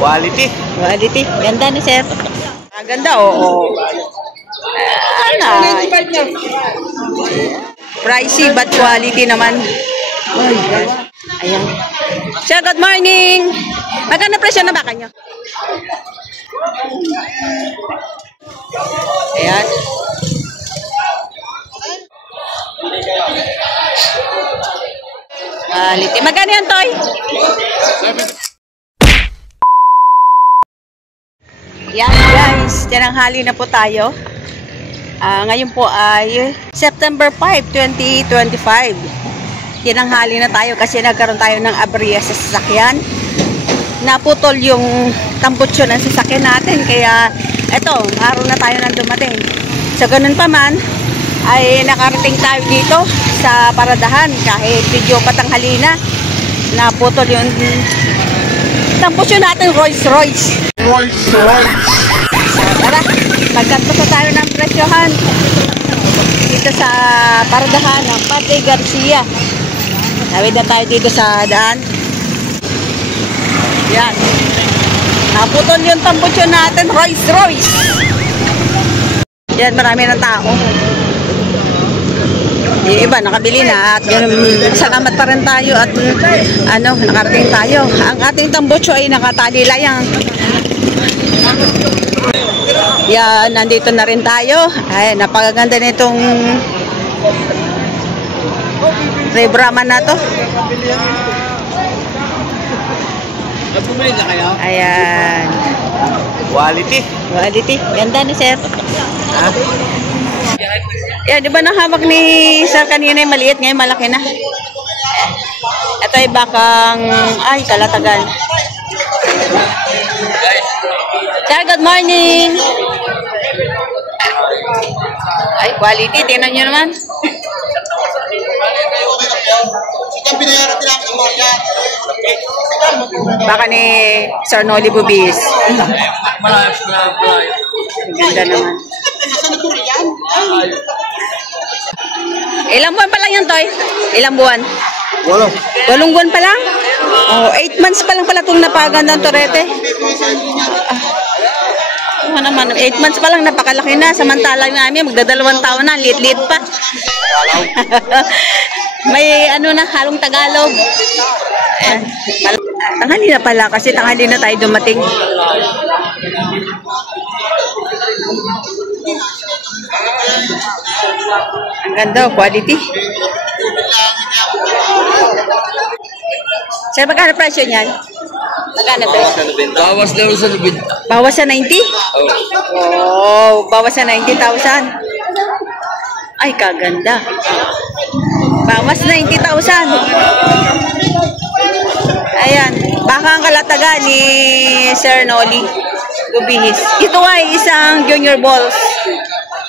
Quality. Quality. Ganda ni sir. Ganda, oo. Pricey but quality naman. Ayan. Sir, good morning. Magkano presyo na baka nyo? Ayan. Quality. Magkano yan, Toy? Yan guys, tinanghali na po tayo. Ngayon po ay September 5, 2025. Tinanghali na tayo kasi nagkaroon tayo ng aberya sa sasakyan. Naputol yung tambutsyo ng sasakyan natin. Kaya eto, araw na tayo nang dumating. So ganun pa man, ay nakarating tayo dito sa paradahan. Kahit video patanghali na, naputol yung tambutsyo natin, Rolls Royce. Tara, magkatapos tayo ng presyohan dito sa paradahan ng Padre Garcia. Tawid na tayo dito sa daan. Yan, naputol yung tambutsyo natin, Rolls Royce. Yan, marami ng tao. Yung iba nakabili na at salamat pa rin tayo at nakarating tayo. Ang ating tambutsyo ay nakatali layang. Yan, nandito na rin tayo. Ay, napakaganda nitong Rebraman na to. Ayan. Quality. Quality. Ganda ni sir. Yan, di ba nahawak ni sir kanina yung maliit, ngayon malaki na. Ito ay bakang, ay, Kalatagan. Sir, good morning. Ay, quality. Tingnan nyo naman. Baka ni Sir Noli Bubis. Ganda naman. Ilang buwan pa lang yun, Toy? Ilang buwan? 8 buwan pa lang? Oh, 8 months pa lang pala itong napagandang torete. Naman, 8 months pa lang, napakalaki na. Samantalang namin, magdadalawang taon na, liit-liit pa. May halong Tagalog. Ayan. Tanghali na pala, kasi tanghali na tayo dumating. Ang ganda, quality. Sir, magkano presyo niyan? Magkano presyo? Bawas daw sa 90. Bawas sa 90? Oh, bawas sa 90,000. Ay, kaganda. Bawas 90,000. Ayan, baka ang Kalatagan ni Sir Noli Bubis. Ito ay isang junior balls.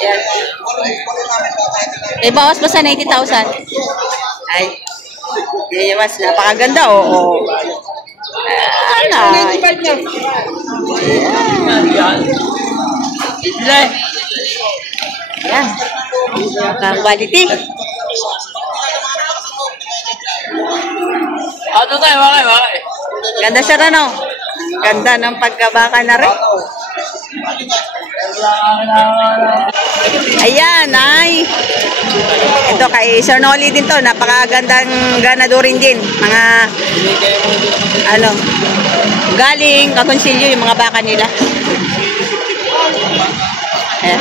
Ayan. May bawas pa sa 90,000. Ay, yun mas napakaganda, oo. Ayan. Quality. Ano tayo, wakay. Ganda siya na, no? Ganda ng pagkabaka na rin. Ayan, ay. Ito kay Sir Noli din to. Napakagandang ganadurin din. Mga, galing kakonsilyo yung mga baka nila. Ayan.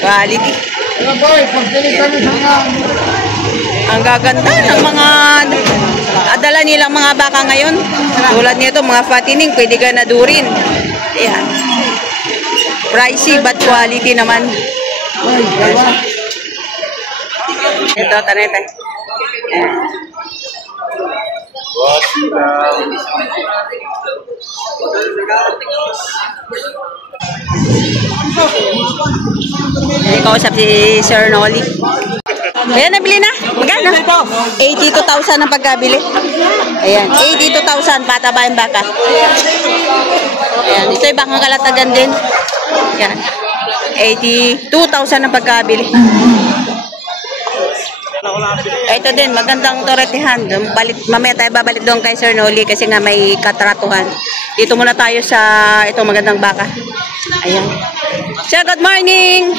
Quality. Ang gaganda ng mga adala nilang mga baka ngayon. Tulad nito, mga fattening, pwede ganadurin. Ayan. Pricey but quality naman. Ito, tanete. Kausap si Sir Noli. Ayan, nabili na. Magkano? 82,000 ang pagkabili. Ayan, 82,000 pataba yung baka. Ayan, ito yung bakang Kalatagan din. Ayan, 82,000 ang pagkabili. Ito din, magandang toretihan. Mamaya tayo babalik doon kay Sir Noli kasi nga may katratuhan. Dito muna tayo sa itong magandang baka. Ayan. Sir, good morning!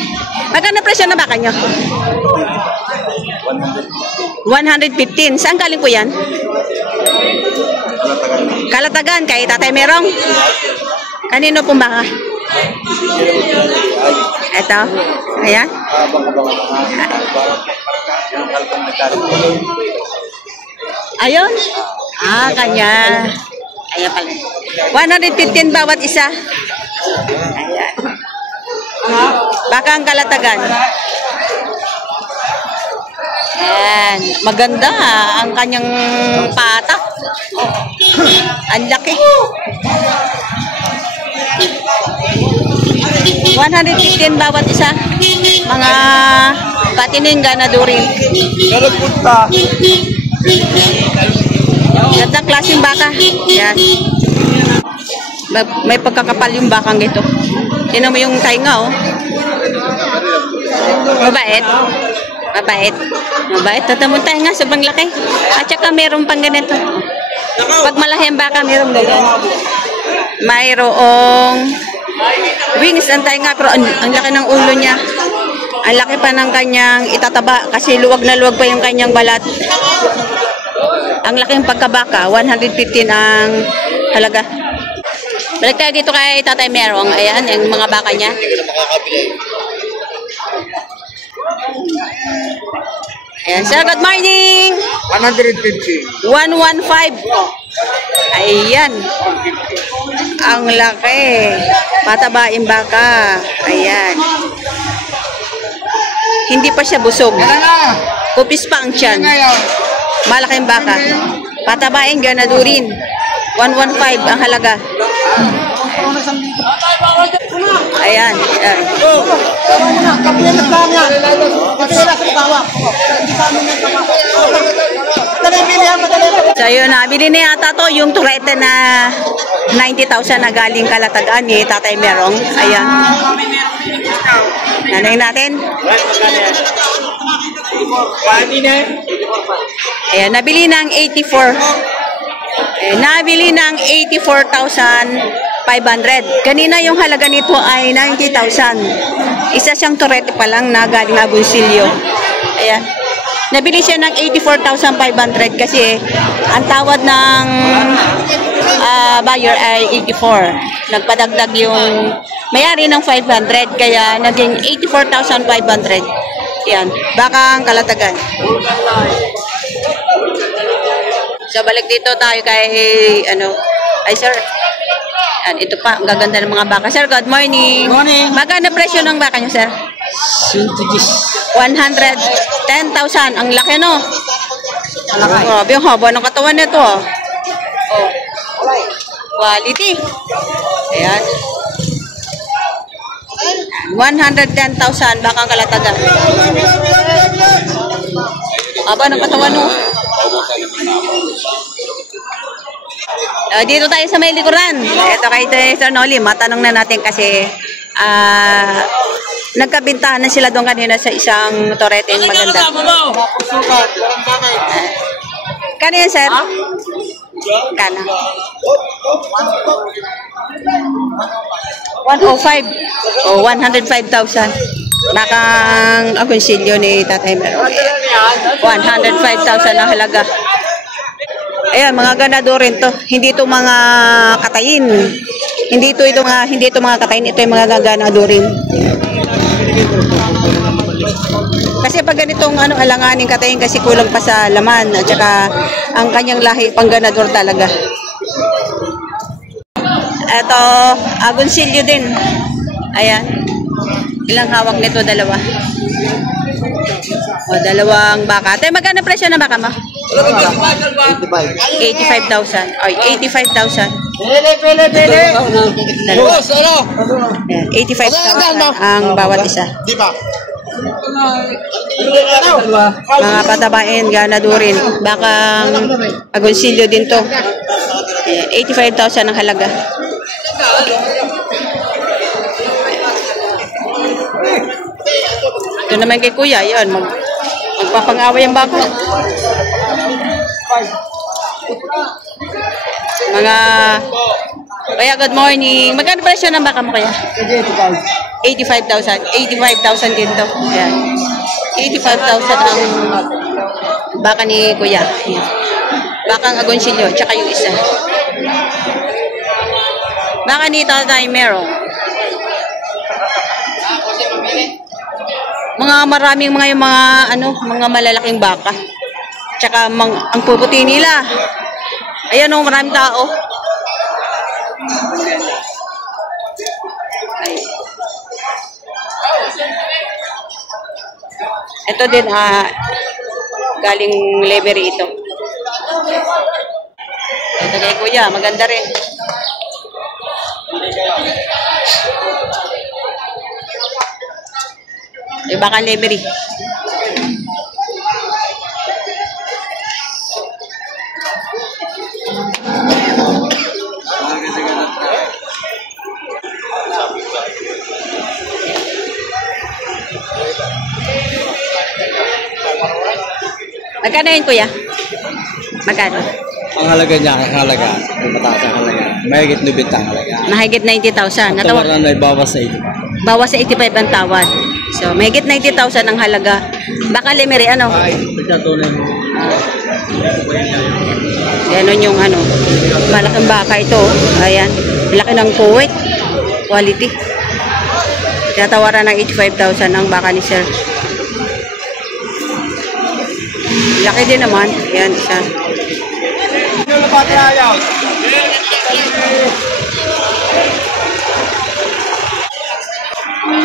Magkano presyo na baka nyo? 115. Saan galing po yan? Kalatagan, kay Tatay Merong. Kanino pong baka? Ito. Ayan. Ayun. Kanya. Ayan pala. 115 bawat isa. Ayan. Baka ang Kalatagan. Ayan. Maganda ang kanyang patak. Ang laki. 115 bawat isa. Mga patining ganadurin. Gandang klaseng baka. Yan. May pagkakapal yung bakang ito. Tingnan mo yung tainga, oh. Mabait. Mabait. Mabait. Tatamong tainga, sobrang laki. At saka meron pang ganito. Pag malaki ang baka, meron ganyan. Mayroong wings ang tainga, pero ang laki ng ulo niya. Ang laki pa ng kanyang itataba kasi luwag na luwag pa yung kanyang balat. Ang laking pagkabaka, 115 ang halaga. Balik tayo dito kay Tatay Merong. Ayan, yung mga baka niya. Ayan, sir, good morning! 150. 115. Ayan. Ang laki. Patabain baka. Ayan. Hindi pa siya busog. Kupis pa ang tiyan. Malaking baka. Patabain, ganadurin. 115 ang halaga. Ayan. Ayan. So yun, nabili na yata to yung turete na 90,000 na galing Kalatagan ni Tatay Merong. Ayan. Nanay natin. Ayan, nabili ng 84. Ayan, nabili ng 84,500. Kanina yung halaga nito ay 90,000. Isa siyang turete pa lang na galing Agoncillo. Ayan. Nabili siya ng 84,500 kasi ang tawad ng buyer ay 84. Nagpadagdag yung may-ari ng 500 kaya naging 84,500. Yan, baka ang Kalatagan. So balik dito tayo kay ay sir. Yan, ito pa, ang gaganda ng mga baka. Sir, good morning. Good morning. Magkano presyo ng baka niyo, sir? 110,000. Ang laki, no? Grabe, ang haba ng katawan nito, oh. Quality. Ayan. 110,000 baka ang Kalatagan. Haba ng katawan, no? Dito tayo sa may likuran. Ito kay Sir Noli. Matanong na natin kasi nagkabintahan na sila doon kanina sa isang torete yung maganda. Kano yan, sir? Kano? 105. O, 105,000. Bakang Agoncillo ni Tatay Merong. 105,000 ang halaga. Ayan, mga ganado rin to. Hindi to mga katayin. Hindi to mga katayin. Ito yung mga ganado rin. Kasi pag ganitong alanganing katayin kasi kulang pa sa laman at saka ang kanyang lahi pang ganador talaga. Ito, Agoncillo din. Ayan. Ilang hawak nito? Dalawa. O, dalawang baka. Tayo, magkano presyo na baka mo? 85,000. Ay, 85,000. Pele. Dalawa. 85,000 ang bawat isa. Mga patabain, ganadurin. Bakang Agoncillo din to. 85,000 ang halaga. Ito naman kay Kuya, yun. Magpapang-away ang baka. Mga... Kaya good morning. Magkano presyo ng baka mo kaya? 85,000. 85,000 din to. Ayan. 85,000 ang baka ni Kuya. Ayan. Bakang agonsilyo, tsaka yung isa. Baka ni Tatay Merong. Mga maraming mga yung mga ano, mga malalaking baka. Tsaka ang puputi nila. Ayan oh, maraming tao. Ay. Ito din galing livery ito. Ito kay Kuya, maganda rin. Iba ka livery. Magkano yun, Kuya? Magkano? Ang halaga niya, ang halaga. Ang mataas ang halaga. Mahigit 90 ang halaga. Mahigit 90,000. Tawaran na ibawas sa 85. Bawas sa 85 ang tawad. So, mahigit 90,000 ang halaga. Baka limery, ano? Ay, pagkatunay mo. Ganon yung ano. Malaking baka ito. Ayan. Laki ng Kuwait. Quality. Tinatawaran ng 85,000 ang baka ni Sir. Laki din naman. Ayan, isa.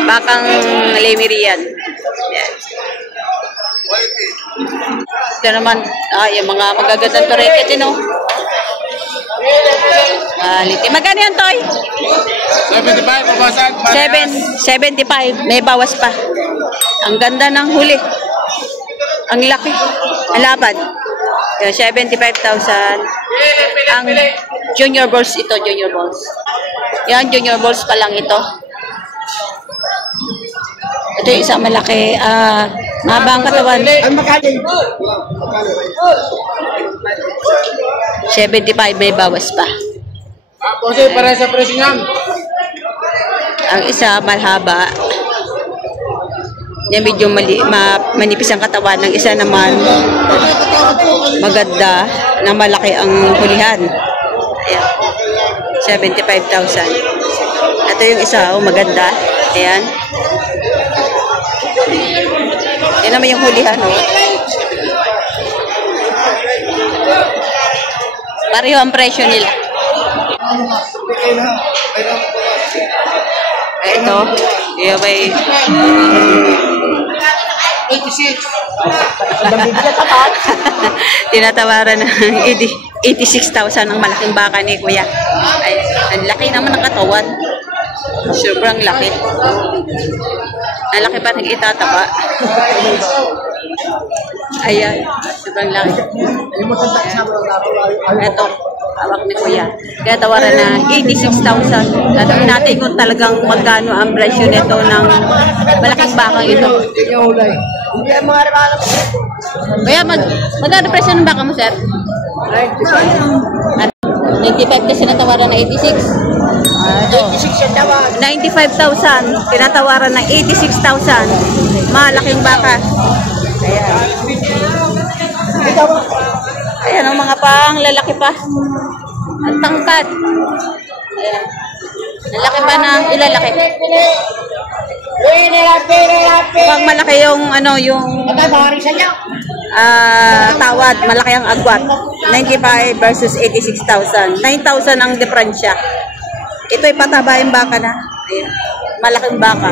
Bakang limery yan. Ayan. Ito naman, yung mga magagandang turete din, oh. Magkano yan, Toy? 75, pabasan. 75, may bawas pa. Ang ganda ng huli. Ang laki. Ang lapad. 75,000. Ang junior balls ito, junior balls. Yan, junior balls pa lang ito. Ito yung isang malaki. Mabang katawan. 75, may bawas pa. Kasi para sa presyo niyan. Ang isa, malhaba. Yan, medyo manipis ang katawan. Ng isa naman, maganda na malaki ang hulihan. Ayan. 75,000. Ito yung isa, maganda. Ayan. Yan naman yung hulihan, oh. Pareho ang presyo nila. Ito, yung may 86. tinatawaran ng 86,000 ang malaking baka ni Kuya. Ay, ang laki naman ng katawan. Sobrang laki. Ang laki pa ng itataba. Ayan, sobrang laki. Ito, hawak ni Kuya. Kaya tawaran na 86,000. Tatawin natin kung talagang magkano ang presyo nito ng malaking bakang ito. Kaya magkano presyo ng baka mo, sir? 95 kasi natawaran na 86. 95,000. Tinatawaran ng 86,000. Malaking baka. Ayan ang mga pang lalaki pa. Ang tangkad. Ayan. Lalaki pa ng ilalaki. Pag malaki yung ano yung tawad, malaki ang agwat. 95 versus 86,000. 9,000 ang diferensya. Ito'y pataba yung baka na. Ayan. Malaking baka.